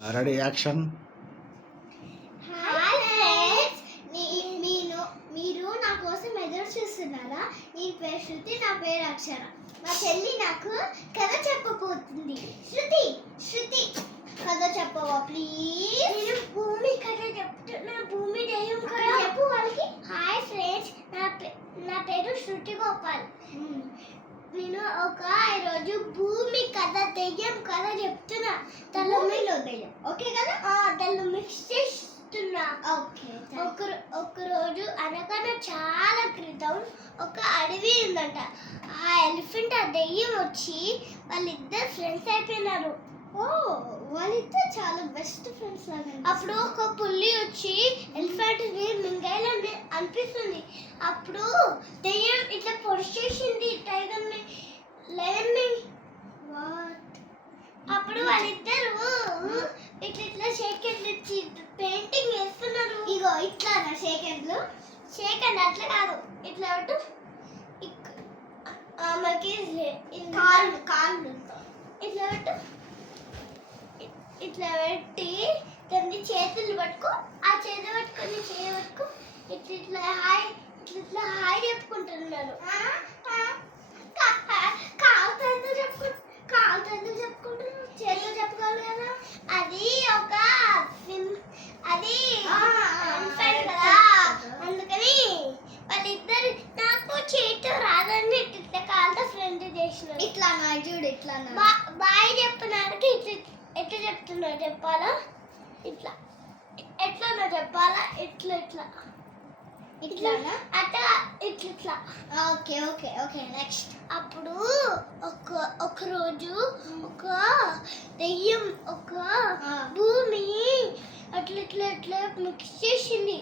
Ready action. Hi friends, మీరు నా కోసం ఎదురు చూస్తున్నారా? నీ పేరు శృతి, నా పేరు అక్షర. మా చెల్లి నాకు కథ చెప్పబోతుంది. శృతి శృతి కథ చెప్పవా ప్లీజ్? నేను భూమి కథ చెప్తున్నా. భూమి దయ్యం కథ చెప్పు వాళ్ళకి. హాయ్ ఫ్రెండ్స్, నా పేరు శృతి గోపాల్. నేను ఈరోజు భూమి కథ దెయ్యం కథ చెప్తున్నా. భూమిలో దెయ్యం ఓకే కదా? దాన్ని మిక్స్ చేస్తున్నా. ఓకే. ఒక రోజు అనగానే చాలా క్రితం ఒక అడవి ఉందంట. ఆ ఎలిఫెంట్ ఆ దెయ్యం వచ్చి వాళ్ళిద్దరు ఫ్రెండ్స్ అయిపోయినారు. ఓ, వాళ్ళిద్దరు చాలా బెస్ట్ ఫ్రెండ్స్ లాగా. అప్పుడు ఒక పుల్లి వచ్చి ఎలిఫెంట్ ని మింగేయాలని అనిపిస్తుంది. అప్పుడు దెయ్యం ఇట్లా పొడిచేసింది టైగర్ ని, లయన్ ని. అప్పుడు వాళ్ళిద్దరు ఇట్లా షేకెండ్లు పెయింటింగ్ వేస్తున్నారు. ఇగో ఇట్లా షేకెండ్లు. షేకెండ్ అట్లా కాదు, ఇట్లా ఒకటి ఆమెకి కాళ్ళు ఇట్లా ఒకటి ఇట్లా పెట్టి దాన్ని చేతులు పట్టుకో, ఆ చేతులు పట్టుకొని చేయి పట్టుకో, ఇట్లా హాయ్ ఇట్లా హాయ్ చెప్పుకుంటున్నారు. కాలుతో ఎందుకు చెప్పుకుంటున్నారు? చేతులు చెప్పుకోవాలి కదా. అది ఒక అది కదా, అందుకని వాళ్ళిద్దరు నాకు చేతు రాదని ఇట్లా కాలుతో ఫ్రెండ్ చేసినారు. ఇట్లా చూడు, ఇట్లా బాయ్ చెప్పినారు. ఎట్లా చెప్తున్నారు చెప్పాలా? ఇట్లా ఎట్లా చెప్పాలా? ఇట్లా ఇట్లా ఇట్లా అట్లా ఇట్లా. Okay okay okay next. అప్పుడు ఒక రోజు ఒక దెయ్యం ఒక భూమి అట్లా ఇట్లా ఇట్లా మిక్స్ చేసింది.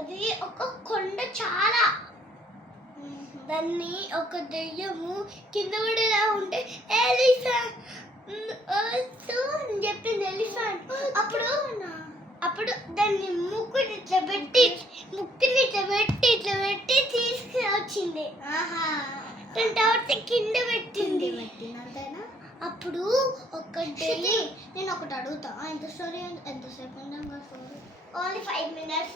అది ఒక కొండ చాలా. దాన్ని ఒక దెయ్యము కింద పడేలా ఉంటే ఎలిఫెంట్ చెప్పింది. ఎలిఫెంట్ అప్పుడు దాన్ని ముక్కుని ఇట్లా పెట్టి తీసుకొచ్చింది. దాని తర్వాత కింద పెట్టింది. అప్పుడు నేను ఒకటి అడుగుతా, ఎంత స్టోరీ ఎంతసేపు ఉందా స్టోరీ? Only 5 minutes.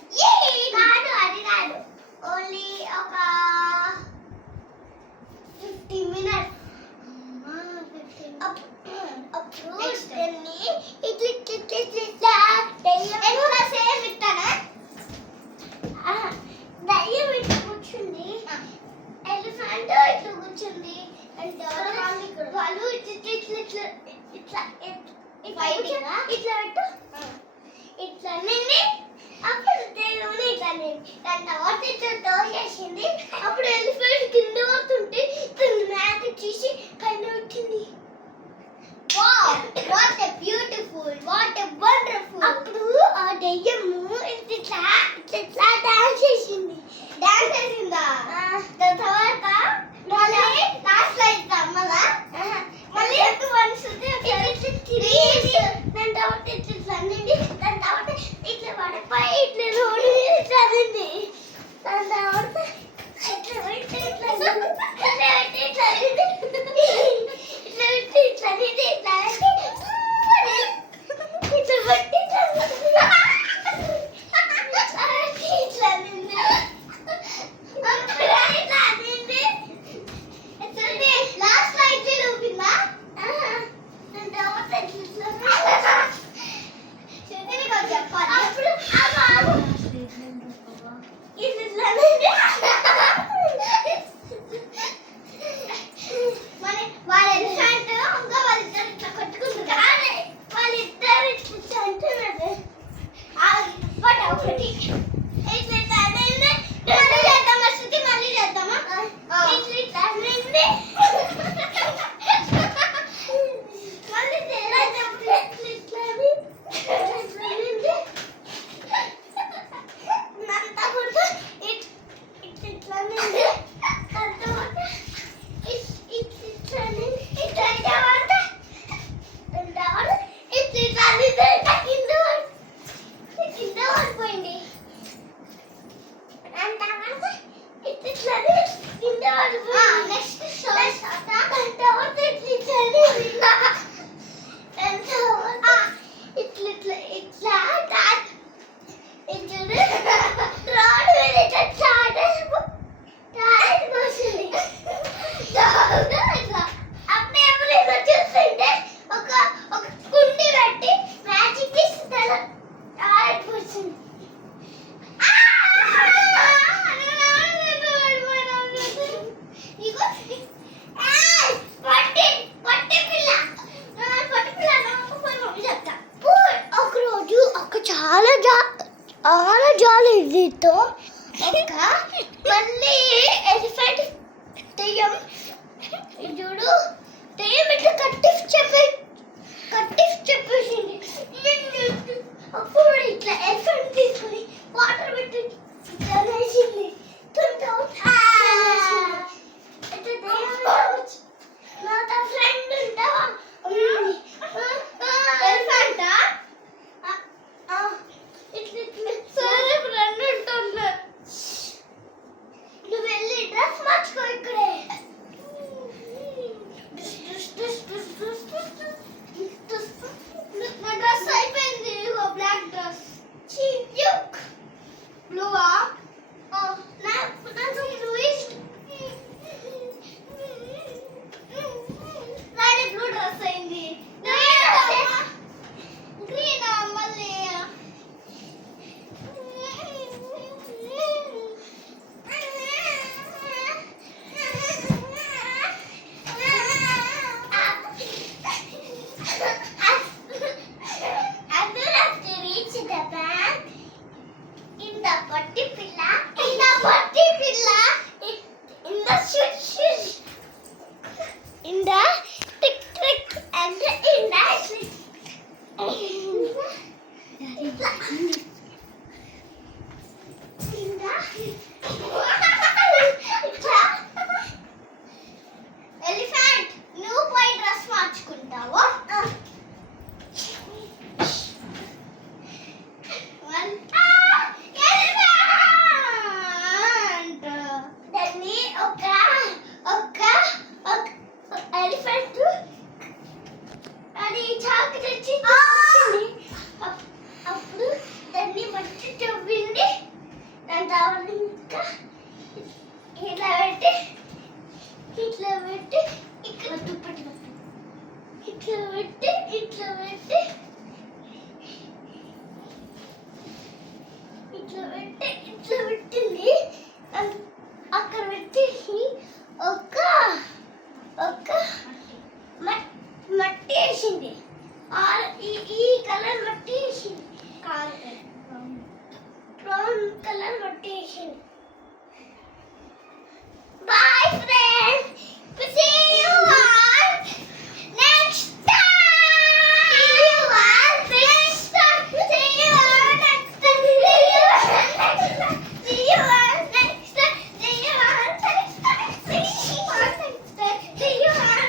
కాదు, అది కాదు, ఓన్లీ ఒక 15 minutes. అప్పుడు దాన్ని ఇట్లా సేమ్ ఇట్టానా దయ్యం ఇట్లా కూర్చుంది, ఎలిఫెంట్ ఇట్లా కూర్చుంది. అంటే వాళ్ళు ఇట్లా పెట్టు ఇట్లా నిండి. అప్పుడు దేవుని ఇట్లా నిండి దాని తర్వాత ఇట్లా తోసేసింది. అప్పుడు ఎలిఫెంట్ కింద పడుతుంటే మ్యాథ్ తీసి పైన పెట్టింది. What a beautiful, what a wonderful. అప్పుడు ఆ దెయ్యము ఇట్లా డాన్స్ చేసింది. డాన్స్ చేసిందా? దాని తర్వాత లాస్ట్ లో ఇద్దాం మళ్ళీ వన్ శృతి దాని తర్వాత ఇట్లా అన్నింది. దాని తర్వాత ఇట్లా పడిపోయి ఇట్లా రోడ్డు మీద ఇట్లా అనింది. దాని తర్వాత ఇట్లా పెట్టి ఇట్లా జాలి దీంతో ఒక మళ్ళీ ఎలిఫెంట్ దెయ్యం చూడు దెయ్యం ఇట్లా కట్టిఫ్ చెప్పేసింది. అప్పుడు ఇట్లా ఎలిఫెంట్ తీసుకుని వాటర్ పెట్టి వేసింది. నా ఫ్రెండ్ ఉంటావా ఎలిఫెంటా సరే ఫ్రెండ్ ఉంటున్నా. నువ్వు వెళ్ళి డ్రెస్ మార్చుకో ఇక్కడే. నా డ్రెస్ అయిపోయింది. బ్లాక్ డ్రెస్ బ్లూవా నాకు బ్లూ ఇష్టం. నాది బ్లూ డ్రెస్ అయింది. గ్రీన్ మళ్ళీ in the tick trick and in the